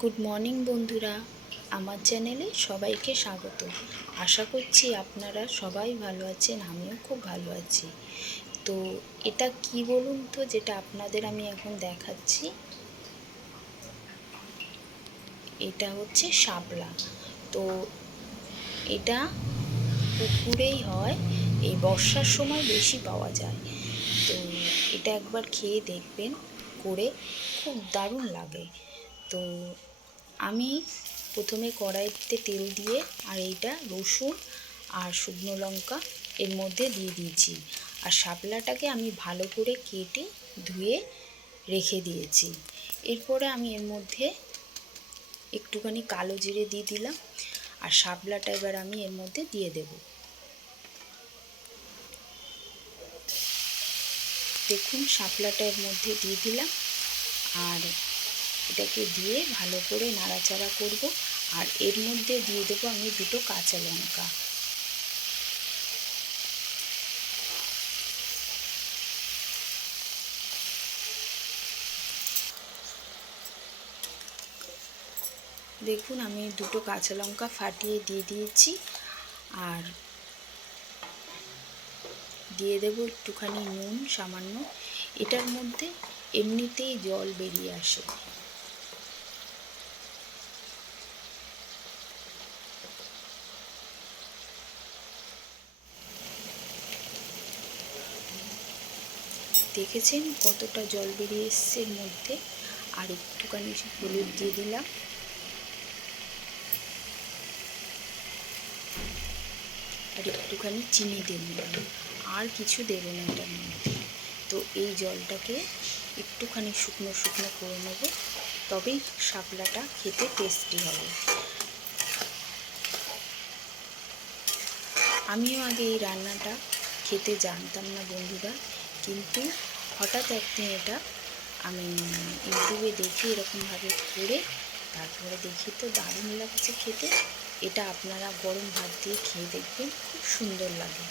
Good morning বন্ধুরা। আমার চ্যানেলে সবাইকে স্বাগত। আশা করছি আপনারা সবাই ভালো আছেন, আমিও খুব ভালো আছি। তো এটা কি বলুন তো, যেটা আপনাদের আমি এখন দেখাচ্ছি? এটা হচ্ছে শাপলা। তো এটা পুকুরেই হয়, এই বর্ষার সময় বেশি পাওয়া যায়। তো এটা একবার খেয়ে দেখবেন, করে খুব দারুণ লাগে। তো আমি প্রথমে কড়াইতে তেল দিয়ে আর এইটা রসুন আর শুকনো লঙ্কা এর মধ্যে দিয়ে দিয়েছি। আর শাপলাটাকে আমি ভালো করে কেটে ধুয়ে রেখে দিয়েছি। এরপরে আমি এর মধ্যে একটুখানি কালো জিরে দিয়ে দিলাম আর শাপলাটা এবার আমি এর মধ্যে দিয়ে দেব। দেখুন, শাপলাটা এর মধ্যে দিয়ে দিলাম আর এটাকে দিয়ে ভালো করে নাড়াচাড়া করব আর এর মধ্যে দিয়ে দেবো আমি দুটো কাঁচা লঙ্কা। দেখুন আমি দুটো কাঁচা লঙ্কা ফাটিয়ে দিয়ে দিয়েছি আর দিয়ে দেবো একটুখানি নুন সামান্য। এটার মধ্যে এমনিতেই জল বেরিয়ে আসে। দেখেছেন? কতটা জল বেরিয়ে এসছে এর মধ্যে? আর একটুখানি হলুদ দিয়ে দিলাম। আর একটুখানি চিনি দিলাম। আর কিছু দেবে না এটার মধ্যে। তো এই জলটাকে একটুখানি শুকনো শুকনো করে নেব। তবেই শাপলাটা খেতে টেস্টি হবে। আমিও আগে এই রান্নাটা খেতে জানতাম না বন্ধুরা। কিন্তু হঠাৎ একদিন এটা আমি ইউটিউবে দেখি এরকমভাবে করে তারপরে দেখি তো দারুণ লাগছে খেতে। এটা আপনারা গরম ভাত দিয়ে খেয়ে দেখবেন খুব সুন্দর লাগে।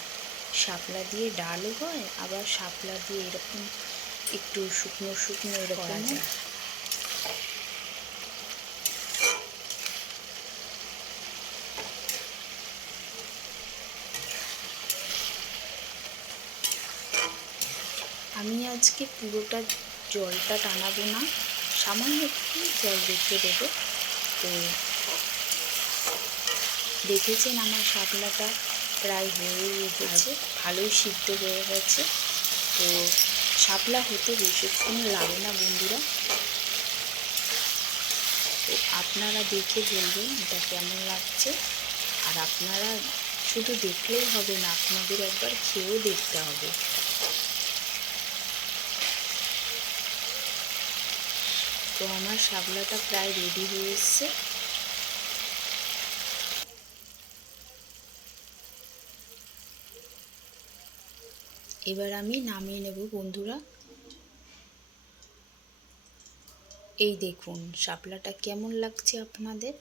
শাপলা দিয়ে ডালও হয় আবার শাপলা দিয়ে এরকম একটু শুকনো শুকনো এরকম আমি আজকে পুরোটা জলটা টানাবো না, সামান্য একটু জল রেখে দেবো। তো দেখেছেন আমার শাপলাটা প্রায় হয়ে গেছে ভালোই সিদ্ধ হয়ে গেছে। তো শাপলা হতে বেশিক্ষণ লাগে না বন্ধুরা। তো আপনারা দেখে বলবেন এটা কেমন লাগছে। আর আপনারা শুধু দেখলেই হবে না, আপনাদের একবার খেয়েও দেখতে হবে। তো আমার শাপলাটা প্রায় রেডি হয়ে এসছে। এবার আমি নামিয়ে নেব বন্ধুরা। এই দেখুন শাপলাটা কেমন লাগছে আপনাদের?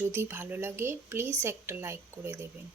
যদি ভালো লাগে প্লিজ একটা লাইক করে দেবেন।